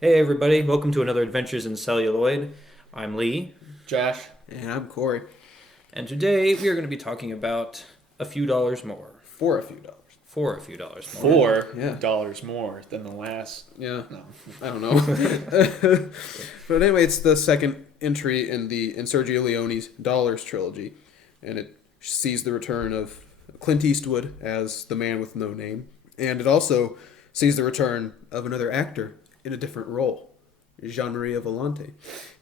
Hey everybody, welcome to another Adventures in Celluloid. I'm Lee, Josh. And I'm Corey. and today we are going to be talking about a few dollars more. For a few dollars. For a few dollars more. $4 more than the last. Yeah. No. I don't know. But anyway, it's the second entry in Sergio Leone's Dollars trilogy. And it sees the return of Clint Eastwood as the man with no name. And it also sees the return of another actor in a different role, Jean-Marie Volonté.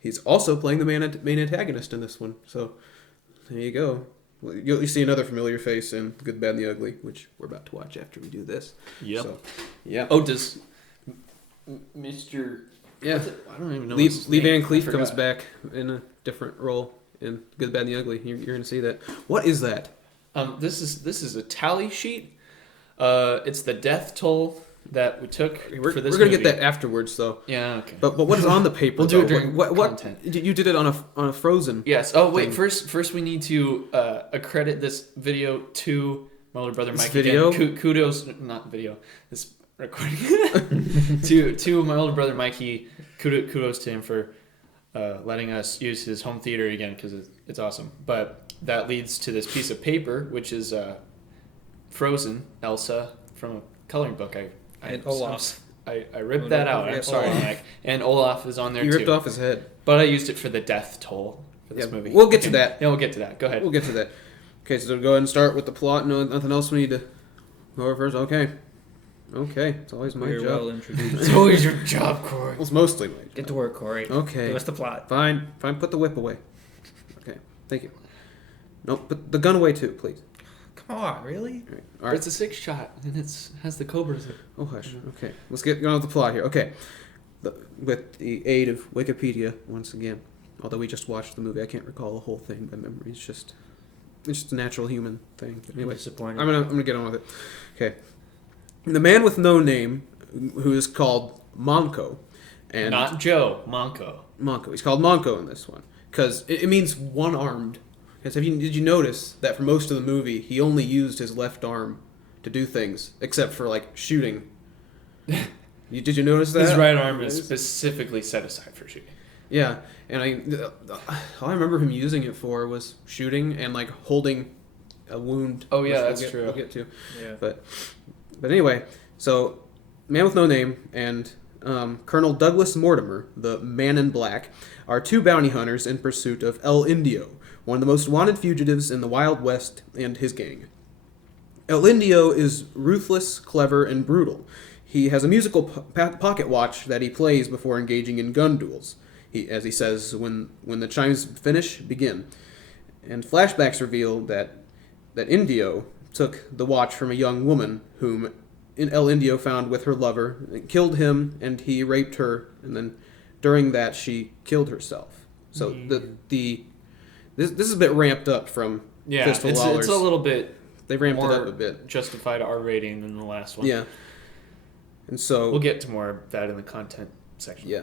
He's also playing the main antagonist in this one. So there you go. Well, you'll see another familiar face in The Good, the Bad, and the Ugly, which we're about to watch after we do this. Yep. So, yeah. Oh, does Mr. Yeah. I don't even know. Lee Van Cleef comes back in a different role in Good, the Bad, and the Ugly. You're going to see that. What is that? This is a tally sheet. It's the death toll that we took We're for this going to movie. get that afterwards, though. Yeah. Okay. But what is on the paper? We'll do it though? during what content. You did it on a Frozen. Yes. Oh wait. thing. First we need to accredit this video to my older brother This Mike. video? Again. Kudos, not video. This recording. to my older brother Mikey. Kudos to him for letting us use his home theater again because it's awesome. But that leads to this piece of paper, which is Frozen Elsa from a coloring book. And Olaf. I ripped that out. I'm sorry, Mike. And Olaf is on there You too. ripped off his head. But I used it for the death toll for this Yeah, movie. we'll get to that. Yeah, we'll get to that. Go ahead. We'll get to that. Okay, so go ahead and start with the plot. No, nothing else we need to go over first. Okay. It's always my You're job. well introduced. It's always your job, Corey. Well, it's mostly my job. Get to work, Corey. Okay. Give us the plot. Fine. Put the whip away. Okay. Thank you. No, put the gun away too, please. Come on, really? All right. All But right. it's a 6-shot, and has the cobras. Oh, hush. Okay. Let's get on with the plot here. Okay. With the aid of Wikipedia, once again. Although we just watched the movie, I can't recall the whole thing by memory. It's just a natural human thing. But anyway, Disappointed. I'm gonna get on with it. Okay. The man with no name, who is called Monko, and Not Joe, Monko. Monko. He's called Monko in this one because it means one-armed. Because did you notice that for most of the movie he only used his left arm to do things, except for like shooting? Did you notice that? His right arm is specifically set aside for shooting. Yeah, and all I remember him using it for was shooting and like holding a wound. Oh, yeah, which that's true. We'll get to. Yeah. But anyway, so Man with No Name and Colonel Douglas Mortimer, the Man in Black, are two bounty hunters in pursuit of El Indio, one of the most wanted fugitives in the Wild West, and his gang. El Indio is ruthless, clever, and brutal. He has a musical pocket watch that he plays before engaging in gun duels. As he says, when the chimes finish, begin. And flashbacks reveal that Indio took the watch from a young woman whom El Indio found with her lover, killed him, and he raped her, and then during that she killed herself. So this is a bit ramped up from Yeah, Fistful of Dollars. it's a little bit They ramped it more up a bit. justified R rating than the last one. Yeah. And so We'll get to more of that in the content section. yeah.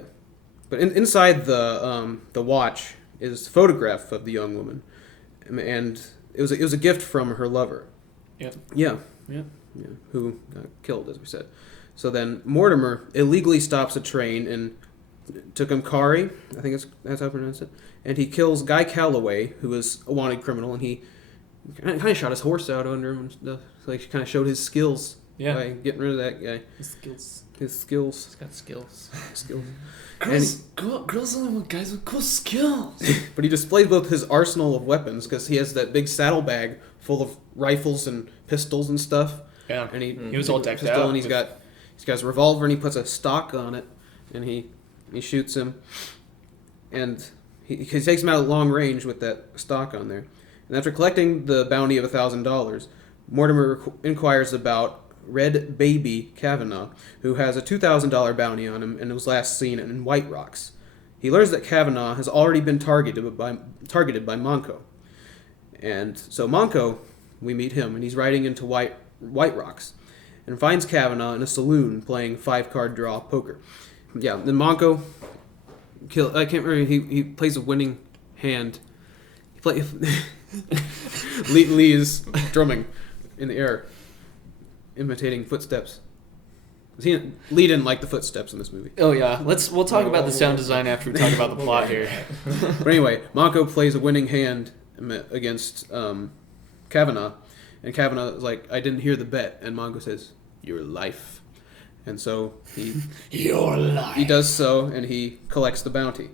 But inside the watch is a photograph of the young woman, and it was a gift from her lover. Yeah. Yeah. Yeah. Yeah, who got killed, as we said. So then Mortimer illegally stops a train in Tucumcari, I think that's how I pronounce it, and he kills Guy Calloway, who is a wanted criminal, and he kind of shot his horse out under him and stuff. Like, kind of showed his skills by getting rid of that guy. His skills. His skills. He's got skills. Skills. Girls only want guys with cool skills. But he displays both his arsenal of weapons, because he has that big saddlebag full of rifles and pistols and stuff. Yeah. And He was all decked pistol, out. and he's got his revolver, and he puts a stock on it, and he shoots him, and he takes him out at long range with that stock on there. And after collecting the bounty of $1,000, Mortimer inquires about Red Baby Kavanaugh, who has a $2,000 bounty on him and was last seen in White Rocks. He learns that Kavanaugh has already been targeted by Monko, and so Monko, we meet him, and he's riding into White Rocks, and finds Kavanaugh in a saloon playing 5-card draw poker. Yeah, then Monko I can't remember. He plays a winning hand. Lee is drumming in the air, imitating footsteps. Lee didn't like the footsteps in this movie. Oh yeah, we'll talk about the sound design after we talk about the plot here. But anyway, Monko plays a winning hand against Kavanaugh, and Kavanaugh is like, I didn't hear the bet, and Monko says, your life. And so Your life. he does so, and he collects the bounty.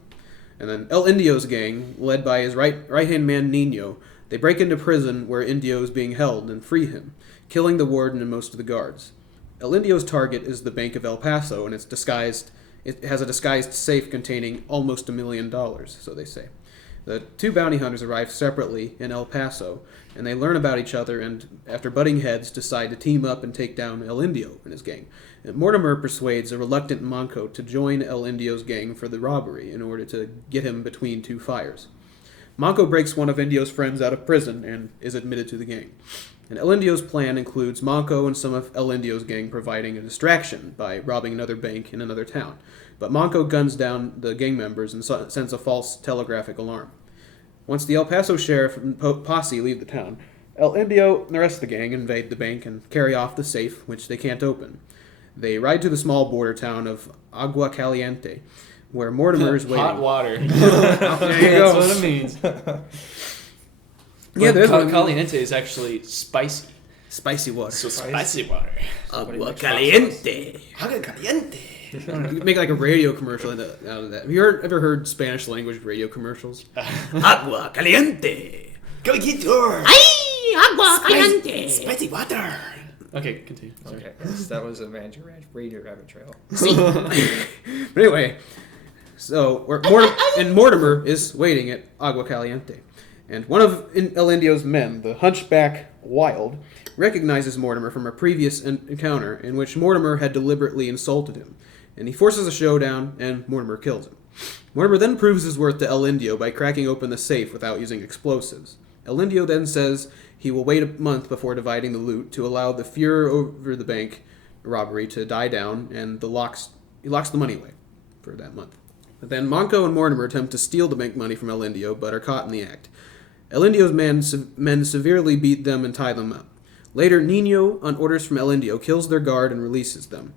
And then El Indio's gang, led by his right-hand man Nino, they break into prison where Indio is being held and free him, killing the warden and most of the guards. El Indio's target is the Bank of El Paso, and it has a disguised safe containing almost $1 million, so they say. The two bounty hunters arrive separately in El Paso, and they learn about each other and, after butting heads, decide to team up and take down El Indio and his gang. And Mortimer persuades a reluctant Monko to join El Indio's gang for the robbery in order to get him between two fires. Monko breaks one of Indio's friends out of prison and is admitted to the gang. And El Indio's plan includes Monko and some of El Indio's gang providing a distraction by robbing another bank in another town. But Monko guns down the gang members and sends a false telegraphic alarm. Once the El Paso sheriff and posse leave the town, El Indio and the rest of the gang invade the bank and carry off the safe, which they can't open. They ride to the small border town of Agua Caliente, where Mortimer is waiting. Hot water. There you That's go. what it means. Yeah, there's one. Caliente is actually spicy. Spicy water. So spicy water. Agua Caliente. Agua caliente. You could make like a radio commercial out of that. Have you ever heard Spanish language radio commercials? Agua Caliente. Go get yours. Ay, agua caliente. Spicy water. Okay, continue. Sorry. Okay, yes, that was a radio rabbit trail. But anyway, so Mortimer is waiting at Agua Caliente. And one of El Indio's men, the hunchback Wild, recognizes Mortimer from a previous encounter in which Mortimer had deliberately insulted him. And he forces a showdown, and Mortimer kills him. Mortimer then proves his worth to El Indio by cracking open the safe without using explosives. El Indio then says he will wait a month before dividing the loot to allow the furor over the bank robbery to die down, and he locks the money away for that month. But then Monko and Mortimer attempt to steal the bank money from El Indio, but are caught in the act. El Indio's men severely beat them and tie them up. Later, Nino, on orders from El Indio, kills their guard and releases them.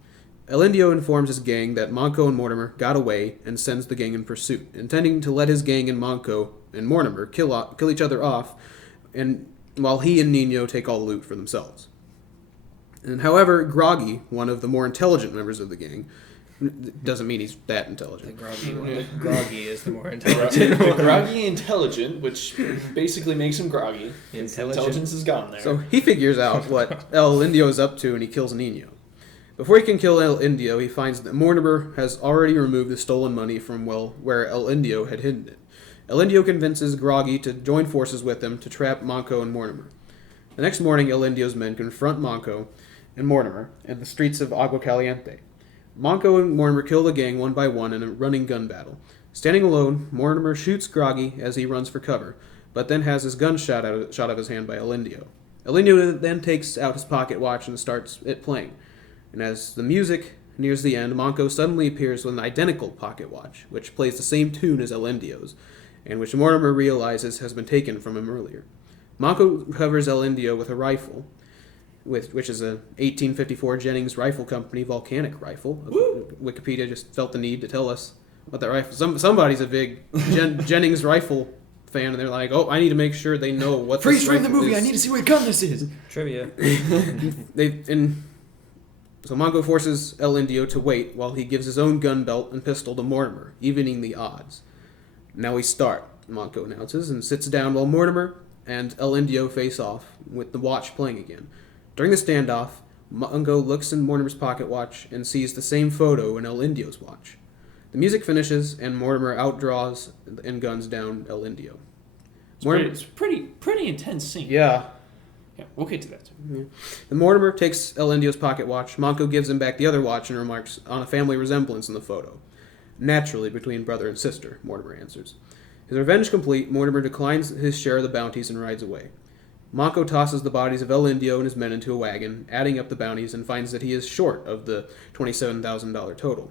El Indio informs his gang that Monko and Mortimer got away and sends the gang in pursuit, intending to let his gang and Monko and Mortimer kill each other off, and while he and Nino take all the loot for themselves. And however, Groggy, one of the more intelligent members of the gang, doesn't mean he's that The intelligent. groggy is the more intelligent. The groggy intelligent, which basically makes him groggy. Intelligent. Intelligence is gone there. So he figures out what El Indio is up to, and he kills Nino. Before he can kill El Indio, he finds that Mortimer has already removed the stolen money from where El Indio had hidden it. El Indio convinces Groggy to join forces with him to trap Monko and Mortimer. The next morning, El Indio's men confront Monko and Mortimer in the streets of Agua Caliente. Monko and Mortimer kill the gang one by one in a running gun battle. Standing alone, Mortimer shoots Groggy as he runs for cover, but then has his gun shot out of his hand by El Indio. El Indio then takes out his pocket watch and starts it playing. And as the music nears the end, Monko suddenly appears with an identical pocket watch, which plays the same tune as El Indio's, and which Mortimer realizes has been taken from him earlier. Monko covers El Indio with a rifle, which is a 1854 Jennings Rifle Company volcanic rifle. Woo! Wikipedia just felt the need to tell us what that rifle. Somebody's a big Jennings rifle fan, and they're like, "Oh, I need to make sure they know what." Freeze this frame the rifle movie. is. I need to see what gun this is. Trivia. So Monko forces El Indio to wait while he gives his own gun belt and pistol to Mortimer, evening the odds. Now we start, Monko announces, and sits down while Mortimer and El Indio face off, with the watch playing again. During the standoff, Monko looks in Mortimer's pocket watch and sees the same photo in El Indio's watch. The music finishes, and Mortimer outdraws and guns down El Indio. It's pretty intense scene. Yeah. Yeah, we'll get to that. Yeah. The Mortimer takes El Indio's pocket watch. Monko gives him back the other watch and remarks on a family resemblance in the photo. Naturally, between brother and sister, Mortimer answers. His revenge complete, Mortimer declines his share of the bounties and rides away. Monko tosses the bodies of El Indio and his men into a wagon, adding up the bounties, and finds that he is short of the $27,000 total.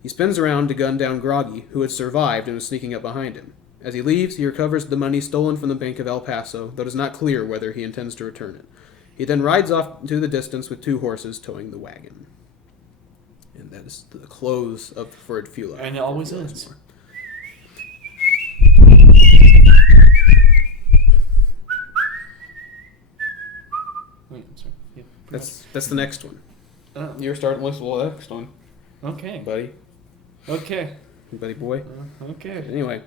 He spins around to gun down Groggy, who had survived and was sneaking up behind him. As he leaves, he recovers the money stolen from the Bank of El Paso, though it is not clear whether he intends to return it. He then rides off to the distance with two horses towing the wagon. And that is the close of For It Feel Like. And it always is. Wait, I'm sorry. Yeah. That's the next one. Oh, You're starting with the next one, okay. buddy. Okay. Buddy boy. Okay. Anyway,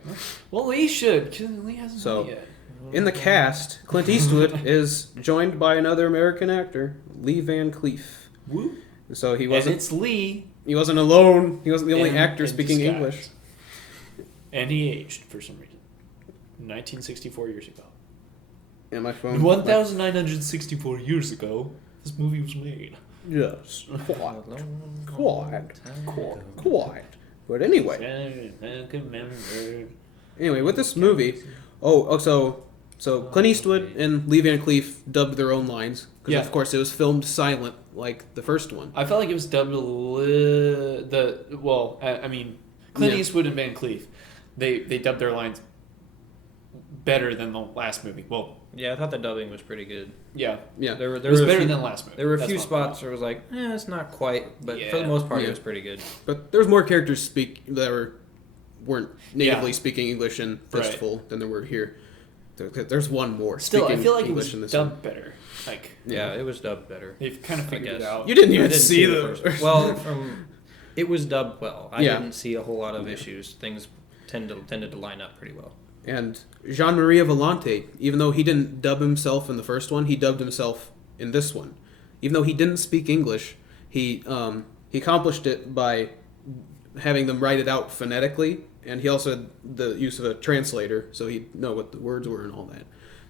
Well, Lee should, because Lee hasn't So, done it yet. in the cast, Clint Eastwood is joined by another American actor, Lee Van Cleef. Woo. So he And wasn't it's Lee. he wasn't alone. He wasn't the only in- actor in speaking disguise. English. And he aged for some reason. 1964 years ago. And my phone. 1,964 years ago, this movie was made. Yes. Quite. But anyway. Anyway, with this movie, so Clint Eastwood and Lee Van Cleef dubbed their own lines because Yeah. of course it was filmed silent like the first one. I felt like it was dubbed I mean, Clint Yeah. Eastwood and Van Cleef, they dubbed their lines better than the last movie. Well, Yeah, I thought the dubbing was pretty good. yeah, Yeah. There it was were a better few, than the last movie. there were a That's few my spots where it was like, it's not quite, but for the Yeah. most part, Yeah. it was pretty good. But there's more characters weren't natively Yeah. speaking English in Right. Fistful than there were here. There's one more Still, I speaking feel like English it in was this one. dubbed better. Like, Yeah, it was dubbed better. they've kind of I figured it guess. out. You didn't I even didn't see the the first. Well, it was dubbed well. I Yeah. didn't see a whole lot of issues. Things tended to line up pretty well. And Jean Maria Volante, even though he didn't dub himself in the first one, he dubbed himself in this one. Even though he didn't speak English, he accomplished it by having them write it out phonetically, and he also had the use of a translator, so he'd know what the words were and all that.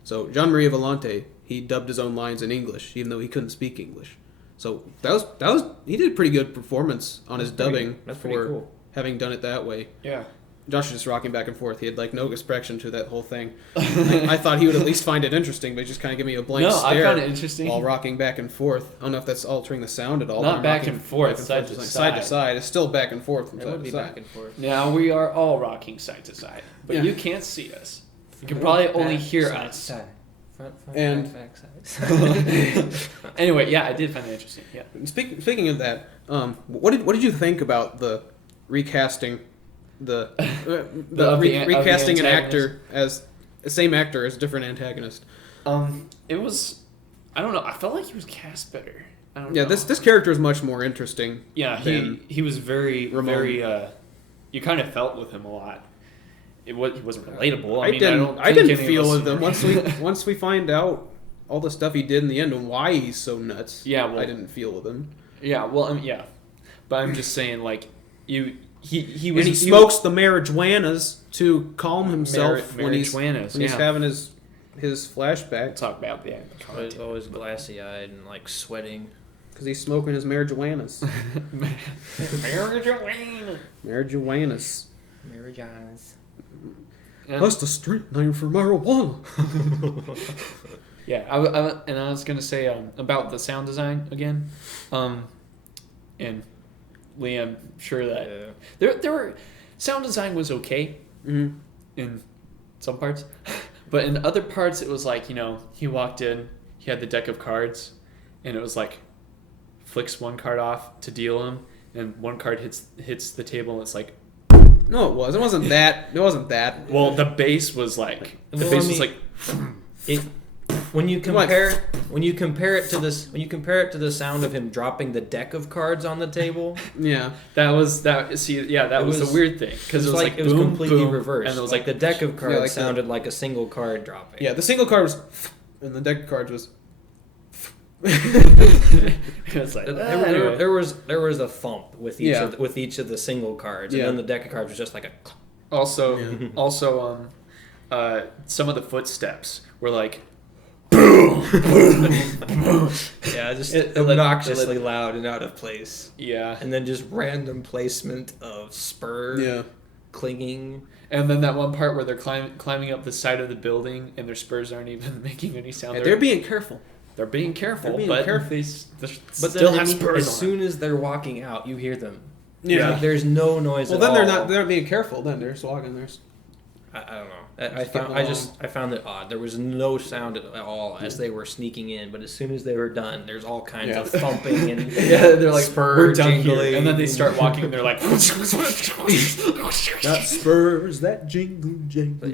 So Jean Maria Volante, he dubbed his own lines in English, even though he couldn't speak English. So that was he did a pretty good performance on his dubbing That's pretty for cool. having done it that way. Yeah. Josh was just rocking back and forth. He had like no expression to that whole thing. I thought he would at least find it interesting, but he just kind of gave me a blank No, stare I found it interesting. while rocking back and forth. I don't know if that's altering the sound at all. Not but I'm back rocking and forth, back side to like side. side to side. It's still back and forth from It side would to be side. back and forth. Now we are all rocking side to side, but Yeah. you can't see us. You can probably only hear Side to us. side. Front, And- back, side. Anyway, yeah, I did find that interesting. Yeah. Speaking of that, what did you think about the recasting recasting an actor as the same actor as a different antagonist? It was, I don't know. I felt like he was cast better. I don't Yeah, know. this character is much more interesting. Yeah, than he was very Ramon. very. You kind of felt with him a lot. He wasn't relatable. I mean, didn't. I I don't think didn't any feel of us with him were- once we find out all the stuff he did in the end and why he's so nuts. Yeah, well- I didn't feel with him. Yeah, well, I mean, yeah, but I'm just saying, like, he was. And he smokes the marijuanas to calm himself when he's marijuanas. when he's having his flashback Talk about the Always glassy-eyed and like sweating. because he's smoking his marijuanas. marijuana. Marijuanas. Marijuanas. That's the street name for marijuana. Yeah, I was gonna say about the sound design again, and Liam, I'm sure that there were sound design was okay Mm-hmm. in some parts, but in other parts it was like, he walked in, he had the deck of cards, and it was like flicks one card off to deal him, and one card hits the table, and it's like, No, it was. It wasn't that. It wasn't that. well, the bass was like It when you compare it to the sound of him dropping the deck of cards on the table, Yeah. that was the weird thing, because it was like it was boom, completely boom, reversed. and it was like the deck of cards like the- sounded like a single card dropping. Yeah. The single card was, and the deck of cards was. it was like, anyway. There was a thump with each Yeah. with each of the single cards, Yeah. and then the deck of cards was just like a. Also, Yeah. also, some of the footsteps were like, Yeah, just It- obnoxiously loud and out of place, yeah, and then just random placement of spur Yeah. clinging. and then that one part where they're climbing up the side of the building and their spurs aren't even making any sound. They're being careful. They're being careful, They're being but careful. they But still then, have spurs as on soon as they're walking out, you hear them. Yeah. Like, there's no noise. Well, at then all. they're not being careful. Then they're just walking. I don't know. I found it odd. There was no sound at all as they were sneaking in, but as soon as they were done, there's all kinds of thumping and they're like, we're done here. jingling. And then they start walking and they're like, That spurs, that jingle, jingle.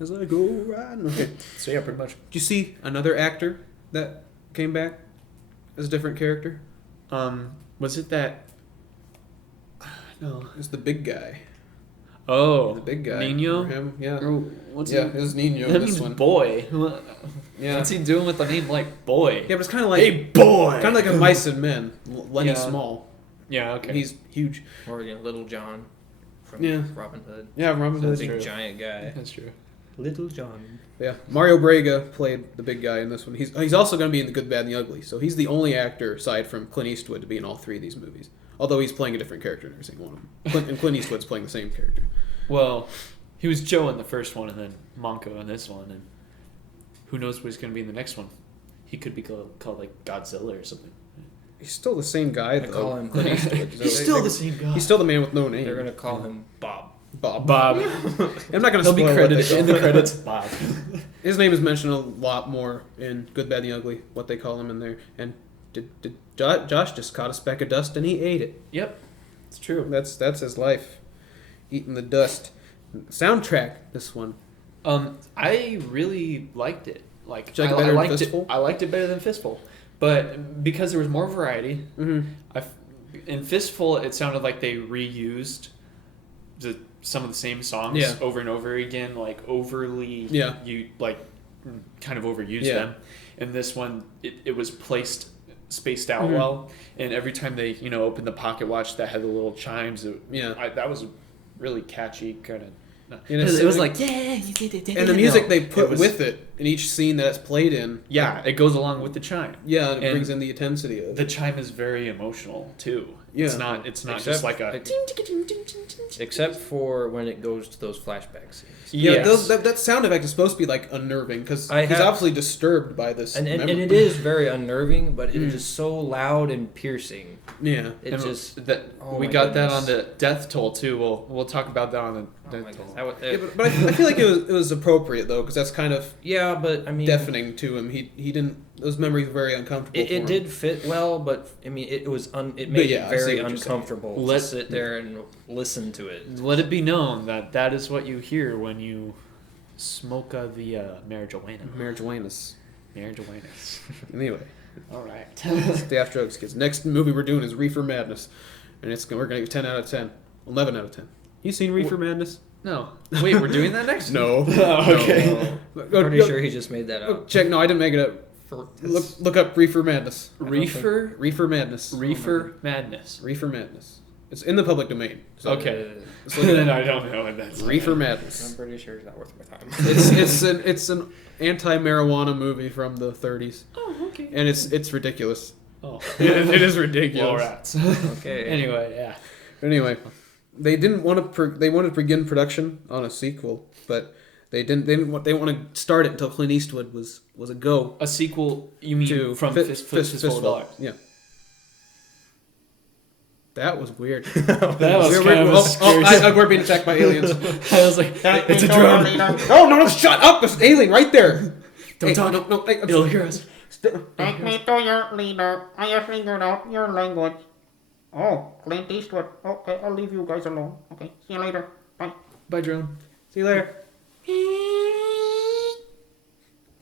As I go riding. Okay. so yeah, pretty much. Did you see another actor that came back as a different character? Was it that? No. It's the big guy. Oh, The big guy. Nino. Him, yeah. What's Yeah, it was Nino That in this means one. boy. Yeah. What's he doing with the name like boy? Yeah, but it's kind of like Hey, boy. kind of like a Mice and Men. Lenny Yeah. Small. Yeah. Okay. He's huge. Or Little John from Yeah. Robin Hood. Yeah, Robin The Hood. big true. giant guy. That's true. Little John. Yeah, Mario Brega played the big guy in this one. He's also going to be in The Good, Bad, and the Ugly. So he's the only actor aside from Clint Eastwood to be in all three of these movies. Although he's playing a different character in every single one of them. And Clint Eastwood's playing the same character. Well, he was Joe in the first one, and then Monko in this one, and who knows what he's going to be in the next one? He could be called like Godzilla or something. He's still the same guy, I though. call him Clint Eastwood. He's still the same guy. He's still the man with no name. They're gonna call him Bob. Bob. Bob. I'm not going to He'll be spoil what credited they in the call him. credits. Bob. His name is mentioned a lot more in Good, Bad, and the Ugly, what they call him in there. And Josh just caught a speck of dust and he ate it. Yep, it's true. That's his life. Eating the dust. Soundtrack, this one. I really liked it. Like Did you like it better than liked Fistful? I liked it better than Fistful, but because there was more variety. Mm-hmm. In Fistful, it sounded like they reused some of the same songs Yeah. over and over again, like overly, Yeah. kind of overused Yeah. them. In this one, it was spaced out Mhm. well, and every time they opened the pocket watch that had the little chimes, that was really catchy kind of. And It was like and the music they put was- with it in each scene that it's played in. yeah, it goes along with the chime. Yeah, and it And brings in the intensity of it. The chime is very emotional too. Yeah. It's not Except- just like a Except for when it goes to those flashback scenes. Yeah, Yes. that sound effect is supposed to be like unnerving because I he's have- obviously disturbed by this. And memory. it is very unnerving, but it Mm. is just so loud and piercing. Yeah. It And just that oh we my got that on goodness. the death toll too. We'll talk about that on the oh my death God. toll. That was- Yeah, but I feel like it was appropriate though because that's kind of yeah, but I mean, deafening to him. He didn't. Those memories were very uncomfortable. it for him. did fit well, but I mean, it was it But made yeah, I it see very what you're saying. uncomfortable to Let- sit there and listen to it. Let it be known that is what you hear when you smoke the marijuana. Marijuanas. Marijuana. Anyway, All right. stay off drugs, kids. Next movie we're doing is Reefer Madness, and we're gonna give 10 out of 10, 11 out of 10. You seen Reefer Madness? No. Wait, we're doing that next? No. Oh, okay. I'm pretty sure he just made that up. Check. No, I didn't make it up. Look up Reefer Madness. Reefer Reefer Madness. Reefer Madness. Reefer Madness. It's in the public domain. So Okay. let's look it Then up. I don't know what that's. Reefer I'm Madness. pretty sure it's not worth my time. It's an anti-marijuana movie from the 30s, Oh, okay. and it's ridiculous. Oh. It is Well, ridiculous. rats. Okay. Anyway, yeah. Anyway, they didn't want to. They wanted to begin production on a sequel, but they didn't want to start it until Clint Eastwood was a go A sequel, you mean to from Fistful of Dollars? Yeah. That was weird. That was kind of a scary. We're being attacked by aliens. I was like, it's a drone. No, shut up! There's an alien right there. Don't talk. No, hey, It'll hear us. Take me to your leader. I have figured out your language. Oh, Clint Eastwood. Okay, I'll leave you guys alone. Okay, see you later. Bye. Bye, drone. See you later.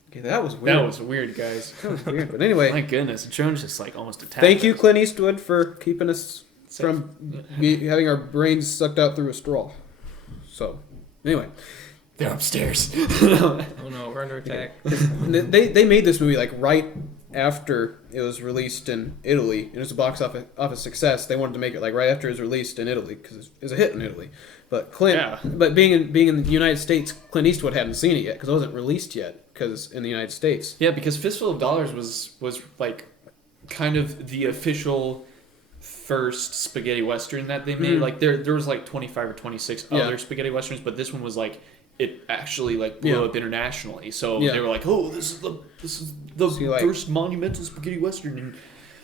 Okay, that was weird. That was weird, guys. That was weird. But anyway, My goodness, the drone's just like almost attacked. thank you, us. Clint Eastwood, for keeping us from having our brains sucked out through a straw. So, anyway, They're upstairs. Oh no, we're under attack. they made this movie like right after it was released in Italy, and it was a box office success. They wanted to make it like right after it was released in Italy because it was a hit in Italy. But being in the United States, Clint Eastwood hadn't seen it yet because it wasn't released yet. Because in the United States, Yeah, because Fistful of Dollars was like kind of the official first spaghetti western that they made. Mhm. Like there was like 25 or 26 Yeah. other spaghetti westerns, but this one was like it actually like blew Yeah. up internationally. So Yeah. they were like, "Oh, this is the See, like- first monumental spaghetti western." And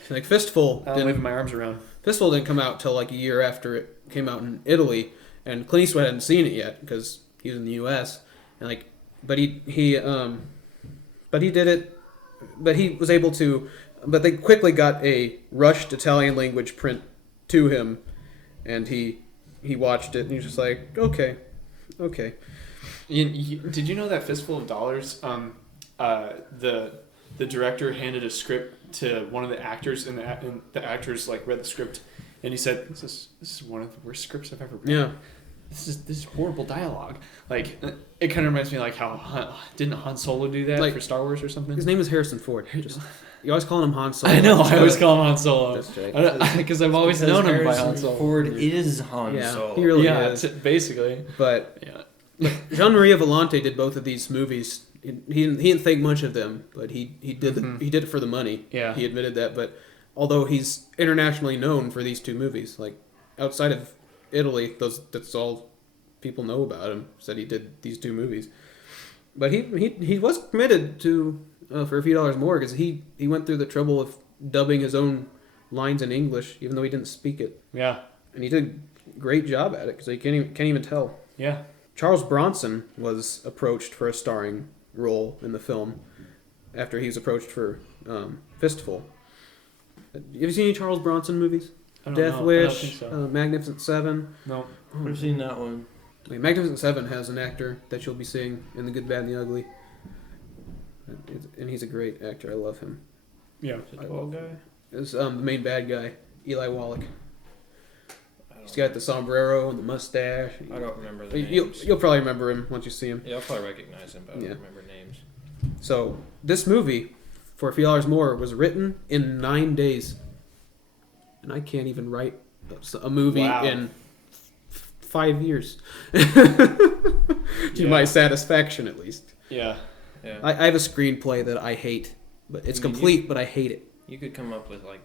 like Fistful I'm waving my arms around. Fistful didn't come out till like a year after it came out in Italy, and Clint Eastwood hadn't seen it yet because he was in the U.S. and like, but he did it, but he was able to, but they quickly got a rushed Italian language print to him, and he watched it and he was just like, okay. Did you know that Fistful of Dollars? The director handed a script to one of the actors, and the actors like read the script, and he said, "This is one of the worst scripts I've ever read. Yeah, This is horrible dialogue." Like it kind of reminds me like how didn't Han Solo do that for Star Wars or something? his name is Harrison Ford. You always call him Han Solo. I know. I always call him Han Solo That's because I've always known him by Han Solo. Ford is Han Solo. He really is. Basically. But Yeah. Jean-Marie Volonté did both of these movies. He didn't think much of them, but he did he did it for the money. Yeah. He admitted that. But although he's internationally known for these two movies, like outside of Italy, that's all people know about him. Said he did these two movies. But he was committed to for a few dollars more because he went through the trouble of dubbing his own lines in English, even though he didn't speak it. Yeah. And he did a great job at it because he can't even tell. Yeah. Charles Bronson was approached for a starring role in the film after he was approached for Fistful. Have you seen any Charles Bronson movies? I don't Death know. I don't Wish, think so. Magnificent Seven. No. I've seen that one. Magnificent Seven has an actor that you'll be seeing in The Good, Bad, and the Ugly. And he's a great actor. I love him. Yeah. Is it the bald guy? It's the main bad guy, Eli Wallach. He's got the sombrero and the mustache. I don't remember the names. You'll probably remember him once you see him. Yeah, I'll probably recognize him, but I don't remember names. So this movie, for a few dollars more, was written in 9 days, and I can't even write a movie in 5 years. To my satisfaction, at least. Yeah. Yeah. I have a screenplay that I hate, but it's complete, but I hate it. You could come up with a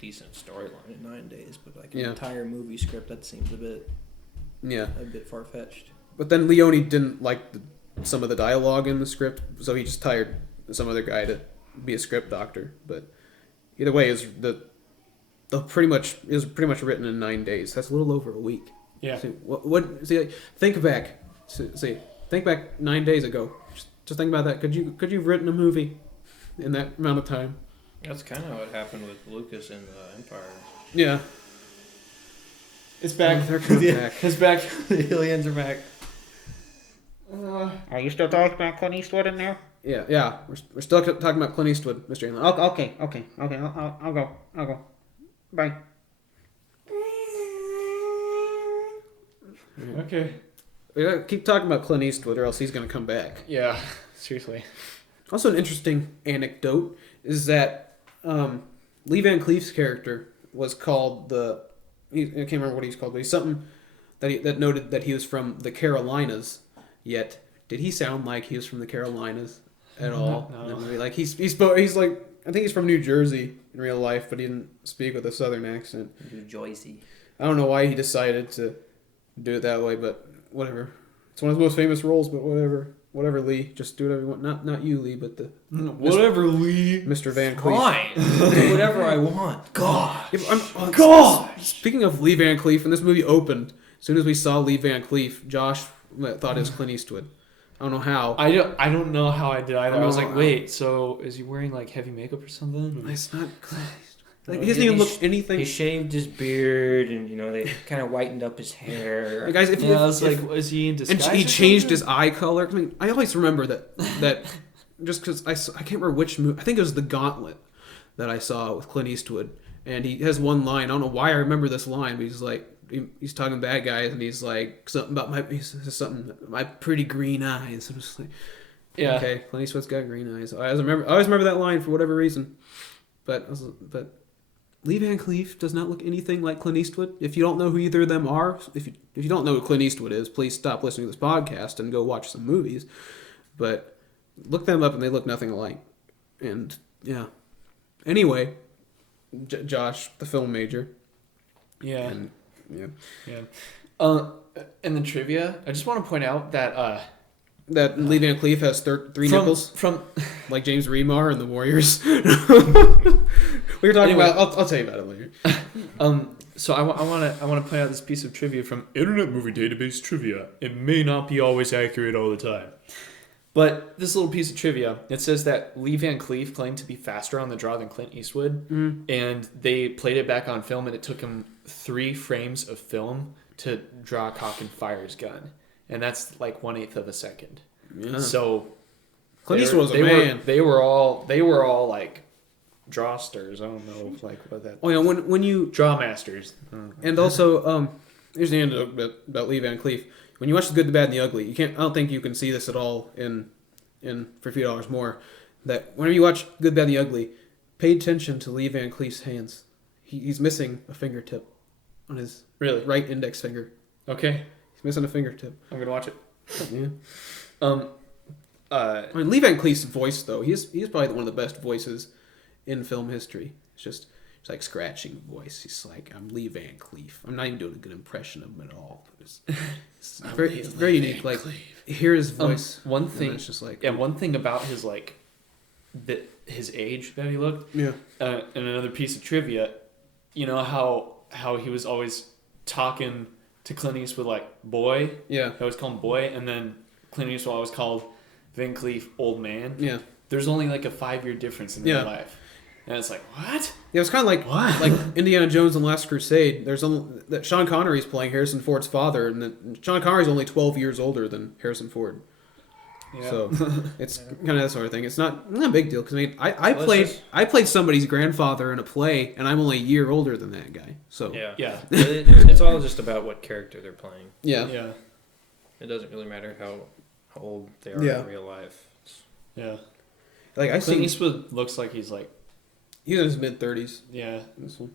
decent storyline in 9 days, but an entire movie script, that seems a bit far fetched. But then Leone didn't like some of the dialogue in the script, so he just hired some other guy to be a script doctor. But either way, is pretty much written in 9 days. That's a little over a week. Yeah. Think back. Think back 9 days ago. Just think about that. Could you have written a movie in that amount of time? That's kind of what happened with Lucas in the Empire. Yeah. It's back. They're coming back. It's back. The aliens are back. Are you still talking about Clint Eastwood in there? Yeah. We're still talking about Clint Eastwood, Mr. Allen. Okay. I'll go. Bye. Okay. We gotta keep talking about Clint Eastwood, or else he's gonna come back. Yeah. Seriously. Also, an interesting anecdote is that Lee Van Cleef's character was called I can't remember what he's called, but he's something that noted that he was from the Carolinas. Yet, did he sound like he was from the Carolinas at all? No. Like he's like, I think he's from New Jersey in real life, but he didn't speak with a Southern accent. New Jersey. I don't know why he decided to do it that way, but whatever. It's one of his most famous roles, but whatever. Whatever, Lee. Just do whatever you want. Not you, Lee, but Whatever, Lee. Mr. Van Cleef. Fine. Do whatever I want. God. Speaking of Lee Van Cleef, when this movie opened, as soon as we saw Lee Van Cleef, Josh thought it was Clint Eastwood. I don't know how. I don't know how I did either. I was like, how. wait, so is he wearing like heavy makeup or something? It's not Clint Eastwood. Like, he doesn't even look anything. He shaved his beard, and they kind of whitened up his hair. Guys, was he in disguise? And he changed his eye color. I mean, I always remember that just because I can't remember which movie. I think it was The Gauntlet that I saw with Clint Eastwood, and he has one line. I don't know why I remember this line, but he's like, he's talking bad guys, and he's like something about my pretty green eyes. I'm just like, yeah, okay, Clint Eastwood's got green eyes. I always remember that line for whatever reason, but Lee Van Cleef does not look anything like Clint Eastwood. If you don't know who either of them are, if you don't know who Clint Eastwood is, please stop listening to this podcast and go watch some movies. But look them up, and they look nothing alike. And yeah. Anyway, Josh, the film major. Yeah. And, yeah. In the trivia, I just want to point out that that Lee Van Cleef has three nipples from like James Remar in The Warriors. We were talking about. I'll tell you about it later. So I want to point out this piece of trivia from Internet Movie Database Trivia. It may not be always accurate all the time. But this little piece of trivia, it says that Lee Van Cleef claimed to be faster on the draw than Clint Eastwood. And they played it back on film, and it took him 3 frames of film to draw, cock, and fire his gun. And that's like 1/8 of a second. Yeah. So Clint Eastwood was a man. They were all like drawsters. I don't know like what that. Oh yeah, when you Draw masters. and also here's the anecdote about Lee Van Cleef. When you watch The Good, the Bad, and the Ugly, you can't. I don't think you can see this at all in For $3 More. That whenever you watch Good, Bad, and the Ugly, pay attention to Lee Van Cleef's hands. He's missing a fingertip on his Really? right index finger. Okay, He's missing a fingertip. I'm gonna watch it. Yeah. I mean, Lee Van Cleef's voice though, he's probably one of the best voices in film history. It's like scratching voice. He's like, I'm Lee Van Cleef. I'm not even doing a good impression of him at all. It's very unique. Like, hear his voice. One thing, it's just like, one thing about his his age that he looked. yeah, And another piece of trivia, you know how he was always talking to Clint Eastwood like boy. yeah, I always call him boy, and then Clint Eastwood always called Van Cleef old man. yeah. There's only like a 5-year difference in their Yeah. life, and it's like what? Yeah, it's kind of like What? like Indiana Jones and the Last Crusade. There's only that Sean Connery's playing Harrison Ford's father, and that Sean Connery's only 12 years older than Harrison Ford. Yeah. So it's kind of that sort of thing. It's not a big deal because I mean I Let's played somebody's grandfather in a play, and I'm only a year older than that guy. So Yeah. Yeah. It's all just about what character they're playing. yeah. Yeah. It doesn't really matter how old they are Yeah. in real life. Yeah. Like I Clint see, Eastwood looks like he's like he's in his mid-30s. yeah. This one.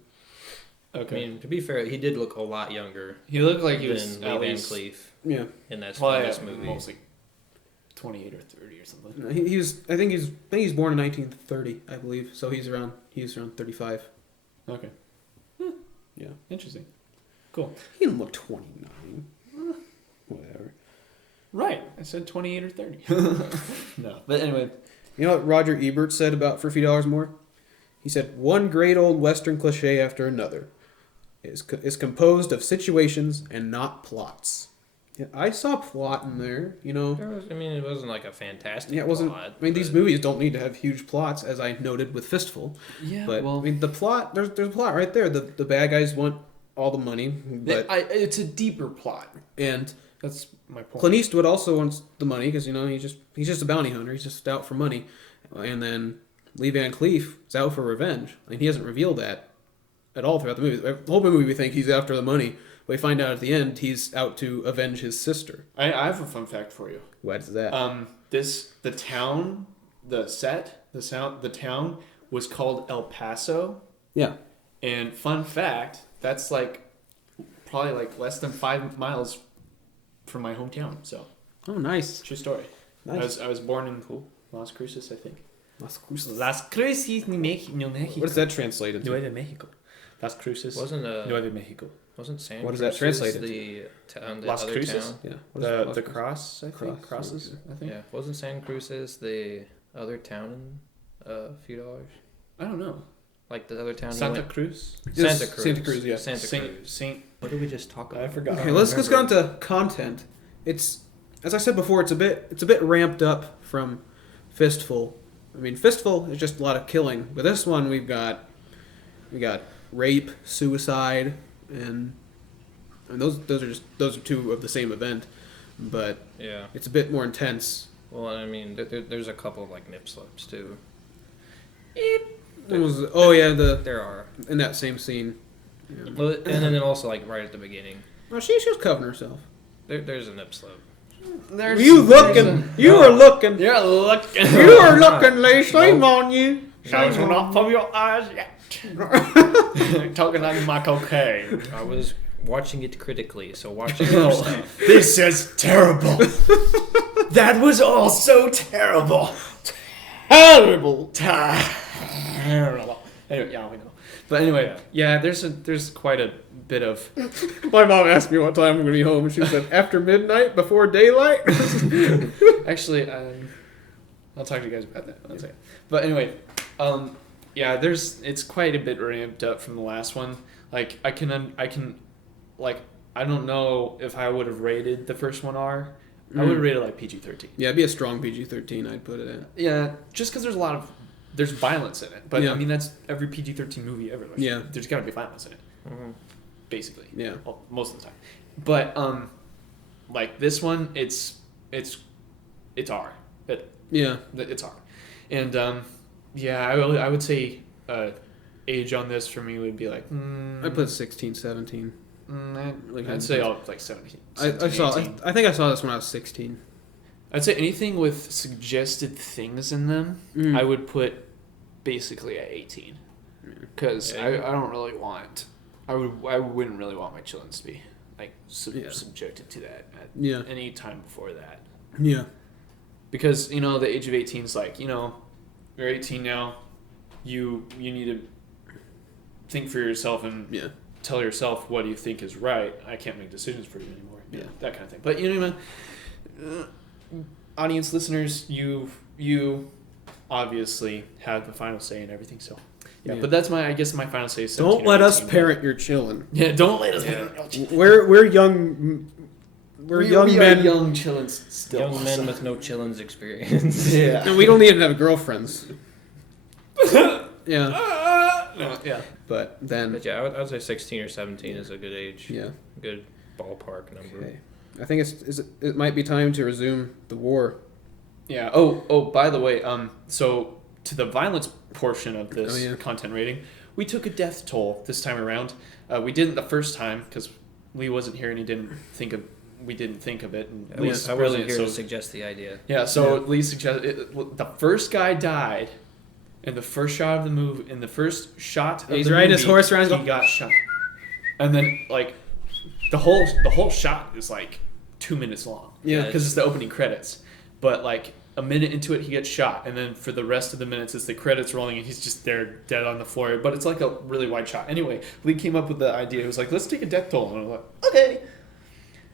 Okay. I mean, to be fair, he did look a lot younger he looked like he than was Lee at Van least Cleef Yeah. in this probably movie. almost like 28 or 30 or something. No, he was. I think he's born in 1930, I believe. So he's around 35. Okay. Yeah. Interesting. Cool. He didn't look 29. Whatever. Right. I said 28 or 30. No. But anyway. You know what Roger Ebert said about For $3 More? He said, "One great old Western cliche after another is composed of situations and not plots." Yeah, I saw plot in there, you know. It wasn't like a fantastic Yeah, it wasn't. plot, I mean, these but- movies don't need to have huge plots, as I noted with Fistful. Yeah. But well, I mean, the plot. There's a plot right there. The bad guys want all the money, but it's a deeper plot. and That's my point. Clint Eastwood also wants the money because you know he's just a bounty hunter. He's just out for money, and then Lee Van Cleef is out for revenge. I mean, he hasn't revealed that at all throughout the movie. The whole movie we think he's after the money, but we find out at the end he's out to avenge his sister. I have a fun fact for you. What's that? The town was called El Paso, Yeah. and fun fact, that's like probably like less than 5 miles from my hometown. So Oh, nice. true story. Nice. I was born in Las Cruces, I think. Las Cruces. Las Cruces, New Mexico. What does that translate into? Nueva Mexico. Las Cruces. Nueva Mexico. Wasn't San What does that Cruces translate the town, the Las other Cruces? town? Yeah. What is Las The Cruces? cross, I think. Cross, Crosses, I think. Yeah, wasn't San Cruces the other town in a few dollars? I don't know. Like the other town. Santa Cruz. Yes, Santa Cruz. Santa Cruz, yeah. Santa Cruz. Saint. What did we just talk about? I forgot. Okay, let's get on to content. It's as I said before, it's a bit ramped up from Fistful. I mean, Fistful is just a lot of killing, but this one we got rape, suicide, and those are two of the same event, but Yeah. it's a bit more intense. Well, I mean, there's a couple of like nip slips too. There are There are. in that same scene. Yeah. Well, and then also like right at the beginning, Well, she was covering herself. there's a nip slip. You looking? You are looking. You're looking. You are looking, Lee. Shame on you. Shines will not from your eyes yet. Talking like my cocaine. I was watching it critically, so watching other stuff. This is terrible. That was all so terrible. Terrible. Terrible. Anyway, yeah, we know. But anyway, yeah, there's quite a bit of. My mom asked me what time I'm going to be home, and she said, after midnight, before daylight. Actually, I'll talk to you guys about that one second. But anyway, yeah, it's quite a bit ramped up from the last one. Like I can like I don't know if I would have rated the first one R. I would have rated like PG-13. Yeah, it'd be a strong PG-13. I'd put it in. Yeah, just because there's violence in it. But Yeah. I mean that's every PG-13 movie ever. Like, Yeah. there's got to be violence in it, Mhm. basically. Yeah. Well, most of the time. But like this one, it's R. Yeah. It's R, and yeah, I would say age on this for me would be like. I'd put 16, 17. I'd say like 17. I 18. I think I saw this when I was 16. I'd say anything with suggested things in them, I would put basically at 18, because I don't really want. I wouldn't really want my children to be like subjected to that at any time before that. Yeah. Because the age of 18 is like you're 18 now, you need to think for yourself and tell yourself what you think is right. I can't make decisions for you anymore. Yeah. That kind of thing. But audience listeners, you obviously have the final say in everything. So yeah. But that's my final say. Is Don't 17 or let us 18, parent your children. Yeah, don't let us parent your children. We're young. We're young men. Young children still. Young men with no chillins experience. Yeah. And we don't need to have girlfriends. Yeah. No, yeah. But then. But yeah, I would say 16 or 17 is a good age. Yeah. Good ballpark number. Okay. I think it might be time to resume the war. Yeah. Oh. By the way, so to the violence portion of this content rating, we took a death toll this time around. We didn't the first time because Lee wasn't here and we didn't think of it. And I wasn't here to suggest the idea. Yeah. So Lee suggested the first guy died in the first shot of the movie. In the first shot of the movie, he's riding his horse around. He got shot, and then like the whole shot is like 2 minutes long. Yeah. Because it's the opening credits, but like a minute into it, he gets shot, and then for the rest of the minutes, it's the credits rolling, and he's just there dead on the floor. But it's like a really wide shot. Anyway, Lee came up with the idea. He was like, "Let's take a death toll," and I'm like, "Okay."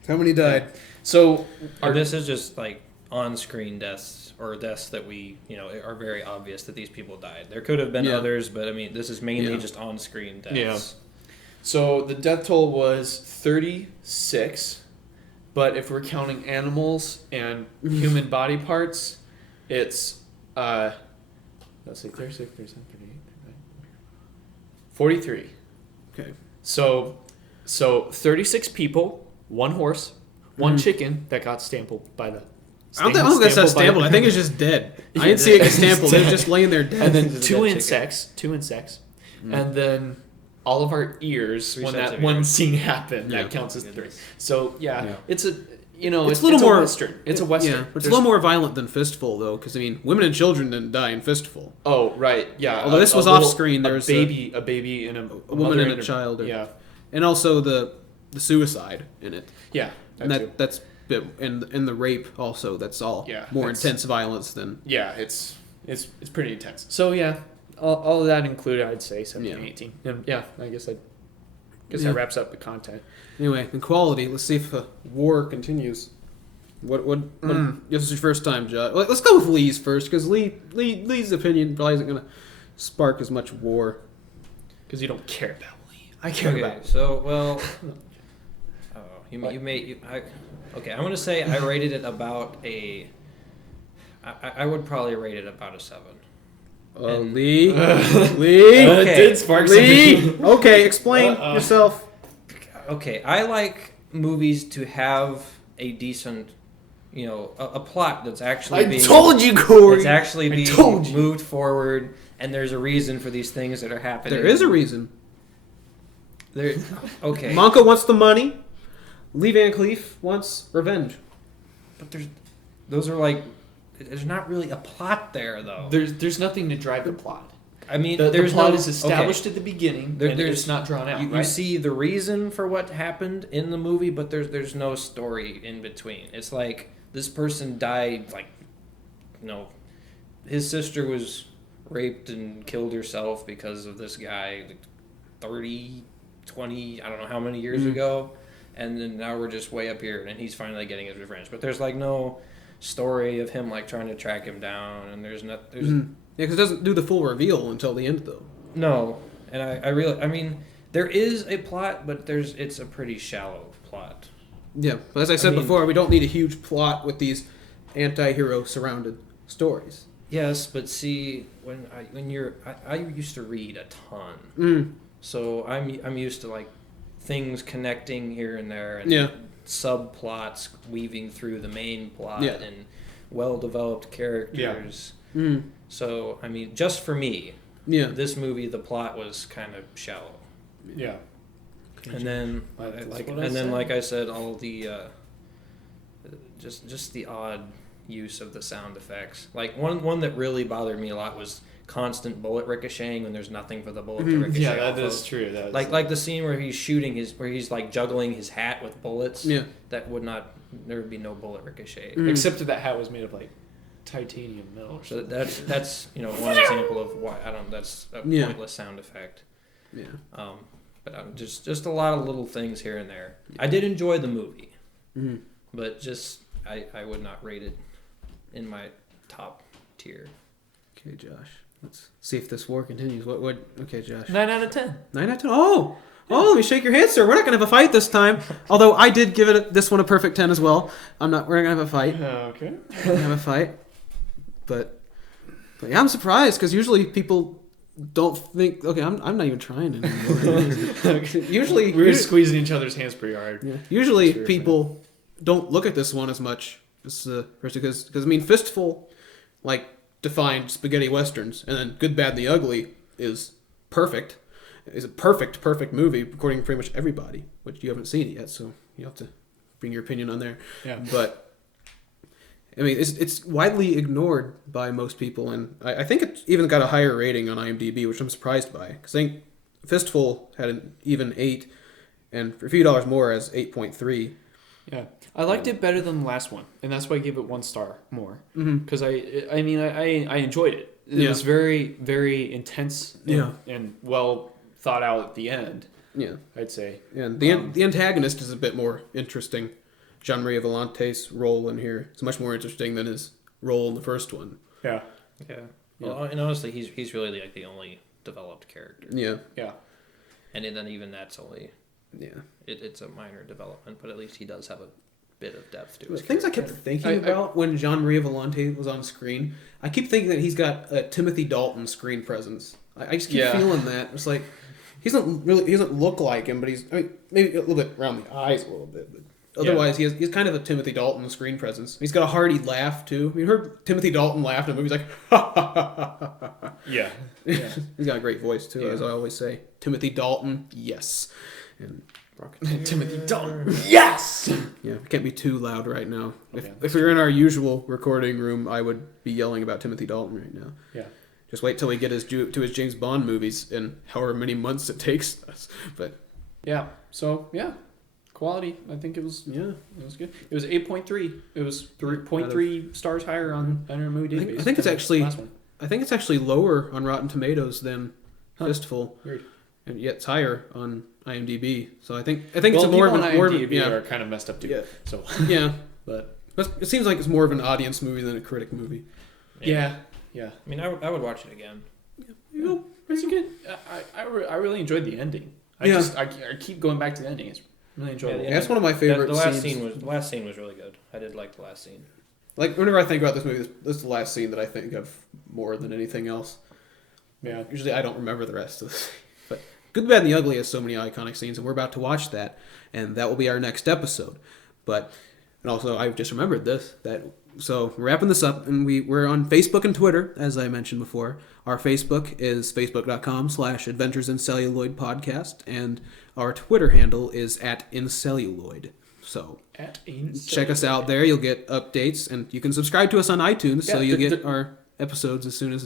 How many died? So this is just like on-screen deaths or deaths that we are very obvious that these people died. There could have been others, but I mean this is mainly just on-screen deaths. Yeah. So the death toll was 36. But if we're counting animals and human body parts, it's, let's see, 36, 37, 38, 43. Okay. So 36 people, one horse, one chicken that got stampled by the... I don't think that's not stampled. I think it's just dead. I didn't see it get stampled. It was just laying there dead. And then two insects, and then all of our ears when that one scene happened. That counts as 3. So it's a it's a little more Western. It's a Western. Yeah, but it's a little more violent than Fistful though, because I mean, women and children didn't die in Fistful. Oh right, yeah. Although this was off screen, there was a baby and a woman and a child. And also the suicide in it. Yeah, and that's and the rape also. That's all more intense violence than. Yeah, it's pretty intense. So yeah, all of that included, I'd say 17, 18. And I guess that wraps up the content. Anyway, in quality, let's see if the war continues. What this is your first time, Josh. Let's go with Lee's first, because Lee's opinion probably isn't gonna spark as much war. Because you don't care about Lee. I care about. So I'm going to say I rated it about a. I would probably rate it about a 7. Lee. Lee. Okay. It did spark Lee. something. Okay, explain yourself. Okay, I like movies to have a decent, a plot that's actually told you, Corey. It's actually being moved forward, and there's a reason for these things that are happening. There is a reason. Okay. Monka wants the money. Lee Van Cleef wants revenge. But those are like, there's not really a plot there though. There's nothing to drive the plot. I mean, the plot is established at the beginning. It's not drawn out. You see the reason for what happened in the movie, but there's no story in between. It's like this person died, his sister was raped and killed herself because of this guy 30, 20, I don't know how many years ago, and then now we're just way up here, and he's finally getting his revenge. But there's no story of him trying to track him down, and there's Yeah, because it doesn't do the full reveal until the end, though. No, and I There is a plot, but it's a pretty shallow plot. Yeah, but as I said before, we don't need a huge plot with these anti-hero surrounded stories. Yes, but see, I used to read a ton, so I'm used to like things connecting here and there, and subplots weaving through the main plot, and well-developed characters. Yeah. So I mean, just for me, this movie, the plot was kind of shallow. Yeah. And then, like I said, all the just the odd use of the sound effects. Like one that really bothered me a lot was constant bullet ricocheting when there's nothing for the bullet to ricochet. Yeah, that is true. Like the scene where he's like juggling his hat with bullets. Yeah, there would be no bullet ricochet. Except that hat was made of like titanium metal. So that's one example of why that's a pointless sound effect. Yeah. But just a lot of little things here and there. I did enjoy the movie, but just I would not rate it in my top tier. Okay, Josh. Let's see if this war continues. Okay, Josh. 9 out of 10. 9 out of 10. Oh, let me shake your hand, sir. We're not gonna have a fight this time. Although I did give this one a perfect 10 as well. We're not gonna have a fight. Okay. We're gonna have a fight. But yeah, I'm surprised because usually people don't think. Okay, I'm not even trying anymore. Usually we're squeezing each other's hands pretty hard. Yeah. Usually people don't look at this one as much because I mean Fistful like defined spaghetti westerns, and then Good, Bad, and the Ugly is perfect. It's a perfect movie according to pretty much everybody, which you haven't seen it yet, so you have to bring your opinion on there. Yeah. But I mean, it's widely ignored by most people, and I think it even got a higher rating on IMDb, which I'm surprised by. Because I think Fistful had an even 8, and for a few dollars more as 8.3. Yeah, I liked it better than the last one, and that's why I gave it 1 star more. Because I enjoyed it. It was very, very intense and well thought out at the end. Yeah, I'd say. And the antagonist is a bit more interesting. Jean-Marie Volante's role in here is much more interesting than his role in the first one. Yeah. Well, and honestly, he's really like the only developed character. Yeah. And then even that's only it's a minor development, but at least he does have a bit of depth to his things character. I kept thinking about when Jean-Marie Volante was on screen. I keep thinking that he's got a Timothy Dalton screen presence. I just keep feeling that. It's like he doesn't look like him, but maybe a little bit around the eyes a little bit, but otherwise, he's kind of a Timothy Dalton screen presence. He's got a hearty laugh, too. You heard Timothy Dalton laugh in a movie. He's like, ha, ha, ha, ha, ha. Yeah. He's got a great voice, too, as I always say. Timothy Dalton, yes. And Timothy Dalton, yes! Yeah, can't be too loud right now. If we were in our usual recording room, I would be yelling about Timothy Dalton right now. Yeah. Just wait till we get to his James Bond movies in however many months it takes us. But yeah, so, yeah. Quality, I think it was good. It was 8.3. It was 3.3 stars higher on our movie database. I think it's actually lower on Rotten Tomatoes than Fistful. Weird. And yet it's higher on IMDb. So I think it's more of an IMDb are kind of messed up too. Yeah. So but it seems like it's more of an audience movie than a critic movie. Yeah. I mean, I would watch it again. Yeah. It's good. I really enjoyed the ending. I keep going back to the ending. It's really enjoyable. Yeah, that's one of my favorite scenes. The last scene was really good. I did like the last scene. Like, whenever I think about this movie, this is the last scene that I think of more than anything else. Yeah. Usually I don't remember the rest of this. But Good, the Bad, and the Ugly has so many iconic scenes, and we're about to watch that, and that will be our next episode. And also, I've just remembered this. So, we're wrapping this up, and we're on Facebook and Twitter, as I mentioned before. Our Facebook is facebook.com/Adventures in Celluloid Podcast, and our Twitter handle is @InCelluloid. So check us out there. You'll get updates, and you can subscribe to us on iTunes, so you'll get our episodes as soon as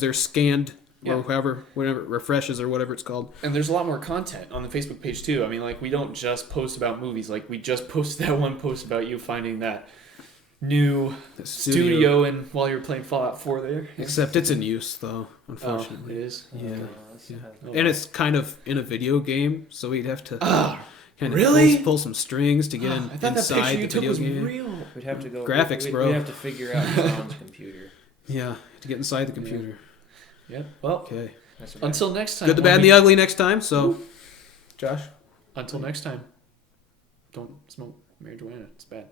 they're scanned or whatever refreshes or whatever it's called. And there's a lot more content on the Facebook page too. I mean, like, we don't just post about movies. Like, we just posted that one post about you finding that new studio and while you were playing Fallout 4 there. Except it's in use though, unfortunately. It is. Yeah. And it's kind of in a video game, so we'd have to kind of pull some strings to get inside the video game. Real. We'd have to go graphics, bro. We'd have to figure out John's computer. Yeah, to get inside the computer. Yeah. Well. Okay. That's okay. Until next time. Good, the bad, and the ugly next time. So, Josh? Until next time. Don't smoke marijuana. It's bad.